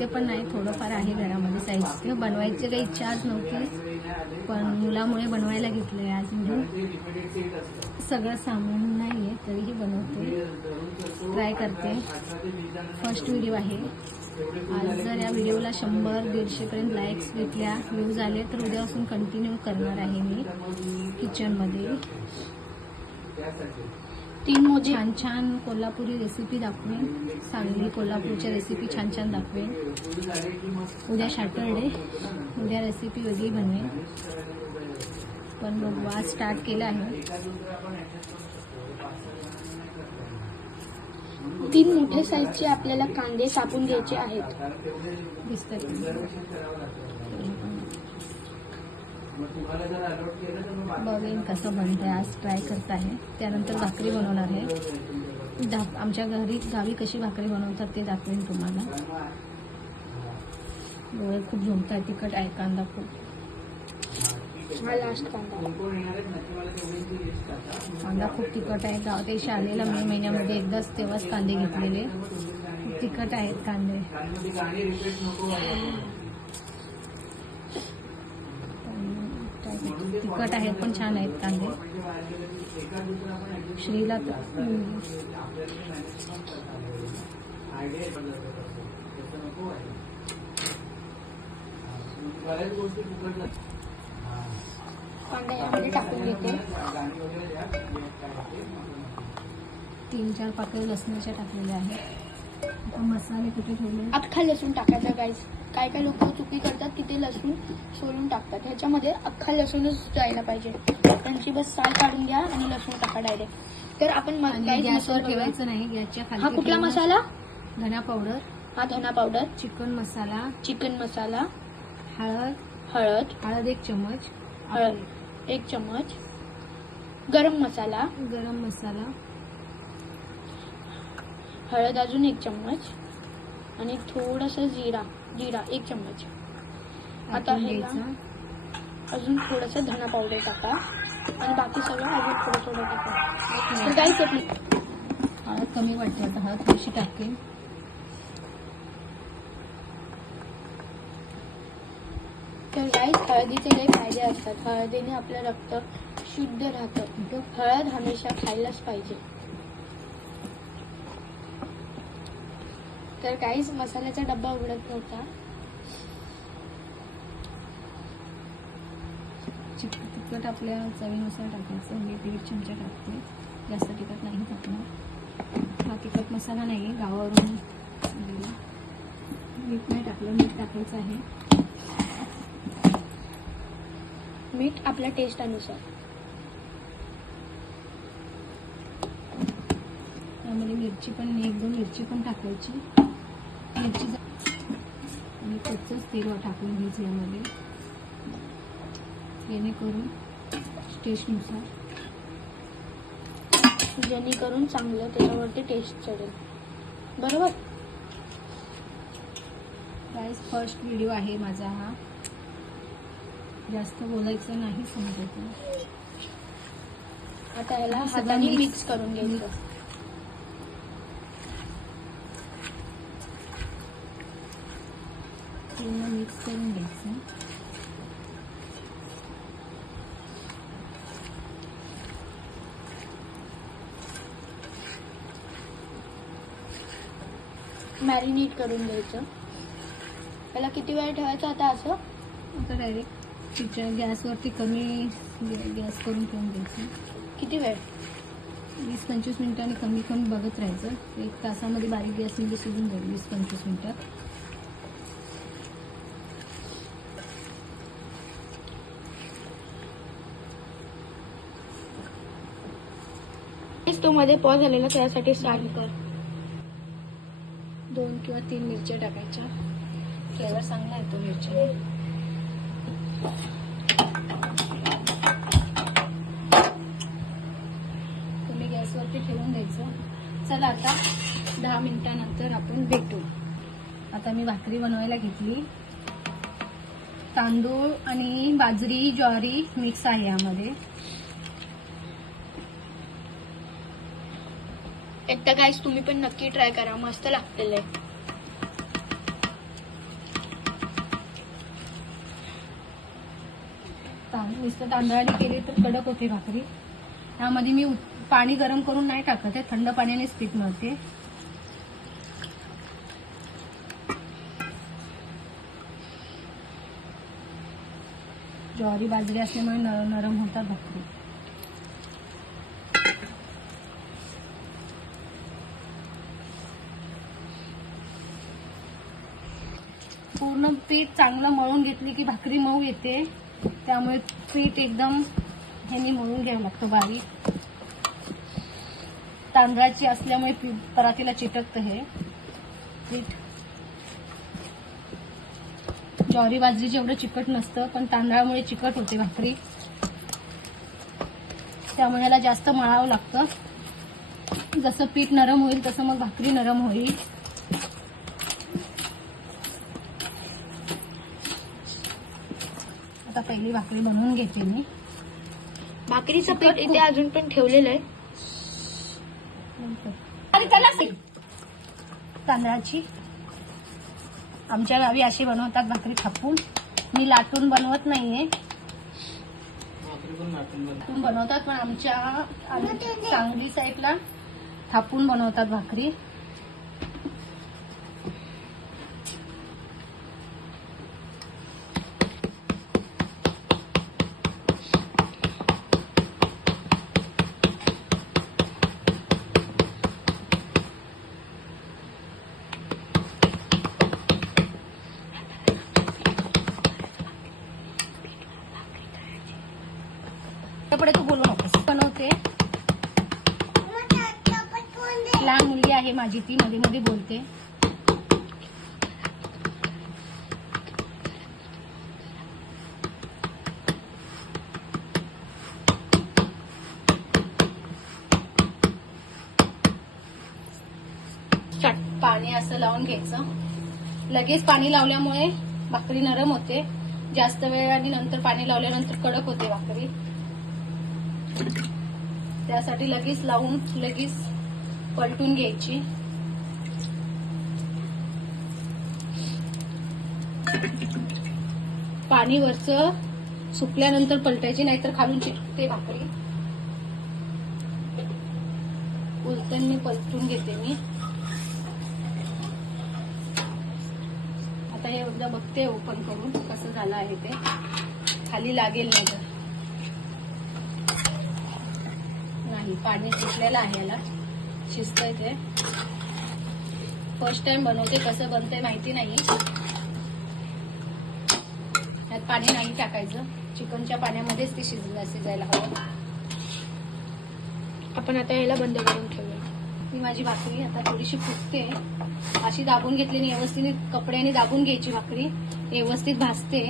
साहित्य पण नाही, थोडंफार आहे घरामध्ये साहित्य. बनवायची काही इच्छा आज नव्हती, पण मुलामुळे बनवायला घेतलं आहे आज व्हिडिओ. सगळं सामान नाही आहे तरीही बनवते, ट्राय करते. फर्स्ट व्हिडिओ आहे आज. जर या व्हिडिओला 100-150पर्यंत लाईक्स भेटल्या, व्ह्यूज आले तर उद्यापासून कंटिन्यू करणार आहे मी किचनमध्ये. छान छान कोल्हापुरी रेसिपी दाखवेन, सांगली कोल्हापूरच्या रेसिपी छान छान दाखवेन. उद्या सॅटरडे, उद्या रेसिपी वेगळी बनवेन. पण बघू, आज स्टार्ट केलं आहे. 3 मोठे साईजचे आपल्याला कांदे कापून घ्यायचे आहेत. दिसतात बघेन कसं बनतं. आज ट्राय करत आहे. त्यानंतर भाकरी बनवणार आहे. आमच्या गावी कशी भाकरी बनवतात ते दाखवेन तुम्हाला. डोळे खूप झोमतात, तिखट आहे कांदा खूप. हा लास्ट कांदा खूप तिखट आहे. गावात देश आलेला मे महिन्यामध्ये एकदाच, तेव्हाच कांदे घेतलेले. तिखट आहेत कांदे. तिखट आहेत पण छान आहेत कांदे. श्रीला कांदा यामध्ये टाकून घेते. 3-4 पाकळ्या लसणाच्या टाकलेल्या आहेत. आता मसाले कुठे ठेवले? अख्खा लसूण टाकायचा गाईस. काय काय लोक चुकी करतात की ते लसूण सोलून टाकतात. ह्याच्यामध्ये अख्खा लसूणच जायला पाहिजे. त्यांची बस साल काढून घ्या आणि लसूण टाका डायरेक्ट. तर आपण गॅसवर ठेवायचं नाही, गॅसच्या खाली. हा कुठला मसाला? धना पावडर. हा धना पावडर. चिकन मसाला. चिकन मसाला. हळद 1 चमच. हळद 1 चमच. गरम मसाला. हळद अजून 1 चम्मच आणि थोडासा जिरा 1 चम्मच. आता अजून थोडंसं धना पावडर टाका आणि बाकी सगळं अजून थोडं टाका. तर गाईस आपली हळद कमी वाटते, आता हळद थोडीशी टाकेन. तर गाईस हळदीचे काही फायदे असतात. हळदीने आपलं रक्त शुद्ध राहतं. हळद हमेशा खायलाच पाहिजे. तर गाईस मसाल्याचा डब्बा उघडत नव्हता. तिखट आपल्या चवीनुसार टाकायचं. मी 1.5 चमचा टाकते, जास्त तिखट नाही टाकणार. हा तिखट मसाला नाही, गावावरून मीठ नाही टाकलं, मीठ टाकायचं आहे. मीठ आपल्या टेस्ट अनुसार. त्यामध्ये मिरची पण 1-2 मिरची पण टाकायची. मिरची आणि कच्चंच तेल टाकून घ्यायचं यामध्ये, जेणेकरून टेस्टनुसार, जेणेकरून चांगलं त्याच्यावरती टेस्ट चढेल. बरोबर गाईस, फर्स्ट व्हिडिओ आहे माझा हा. जास्त बोलायचं नाही समजत. आता याला हाताने मिक्स करून घ्यायचं. पूर्ण मिक्स करून घ्यायचं. मॅरिनेट करून घ्यायचं. त्याला किती वेळ ठेवायचं आता असं? आता डायरेक्ट तिच्या गॅसवरती कमी गॅस करून ठेवून द्यायचं. किती वेळ? 20-25 मिनिटांनी कमी बघत राहायचं. 1 तासामध्ये बारीक गॅसमध्ये शिजून जाईल 20-25 मिनिटात. तो मध्ये पॉज झालेला, त्यासाठी स्टार्ट कर. 2 किंवा 3 मिरच्या टाकायच्या. फ्लेवर चांगला येतो मिरच्या. तुम्ही गॅसवरती ठेवून द्यायचं. चला आता 10 मिनिटानंतर आपण भेटू. आता मी भाकरी बनवायला घेतली. तांदूळ आणि बाजरी, ज्वारी मिक्स आहे यामध्ये. एकदा गाईस तुम्ही पण नक्की ट्राय करा, मस्त लागतेल आहे. नुसतं तांदळाने केली तर कडक होते भाकरी. त्यामध्ये मी पाणी गरम करून नाही टाकत आहे, थंड पाण्यानेच पीठ मळते. ज्वारी बाजरी असल्यामुळे नरम होतात भाकरी. पूर्ण पीठ चांगलं मळून घेतली की भाकरी मऊ येते. त्यामुळे पीठ एकदम ह्यानी मळून घ्यावं लागतं बारीक. तांदळाची असल्यामुळे परातीला चिटकतं हे पीठ. ज्वारी बाजरीची एवढं चिकट नसतं, पण तांदळामुळे चिकट होते भाकरी. त्यामुळे याला जास्त मळावं लागतं. जसं पीठ नरम होईल तसं मग भाकरी नरम होईल. आता पहिली भाकरी बनवून घेते मी. भाकरीचं पीठ इथे अजून पण ठेवलेलं आहे. तांदळाची आमच्या गावी अशी बनवतात भाकरी थापून. मी लाटून बनवत नाहीये, लाटून बनवतात, पण आमच्या सांगली साईडला थापून बनवतात भाकरी. पुढे तू बोलू नकोस. बनवते. लहान मुलगी आहे माझी, ती मध्ये मध्ये बोलते. पाणी असं लावून घ्यायचं. लगेच पाणी लावल्यामुळे भाकरी नरम होते. जास्त वेळ आणि नंतर पाणी लावल्यानंतर कडक होते भाकरी. त्यासाठी लगेच लावून लगेच पलटून घ्यायची. पाणी वरचं सुकल्यानंतर पलटायची, नाहीतर खालून चिटकते भाकरी. उलटून पलटून घेते मी. आता हे एकदा बघते ओपन करून कसं झालं आहे ते. खाली लागेल नाही तर नाही. पाणी सुटलेलं आहे, याला शिजतंय ते. फर्स्ट टाइम बनवते, कसं बनतंय माहिती नाही. यात पाणी नाही टाकायचं, चिकनच्या पाण्यामध्येच ते शिजायला हवं. आपण आता याला बंद करून ठेवूया. मी माझी भाकरी आता थोडीशी फुटते. अशी दाबून घेतली, व्यवस्थित कपड्याने दाबून घ्यायची भाकरी, व्यवस्थित भाजते.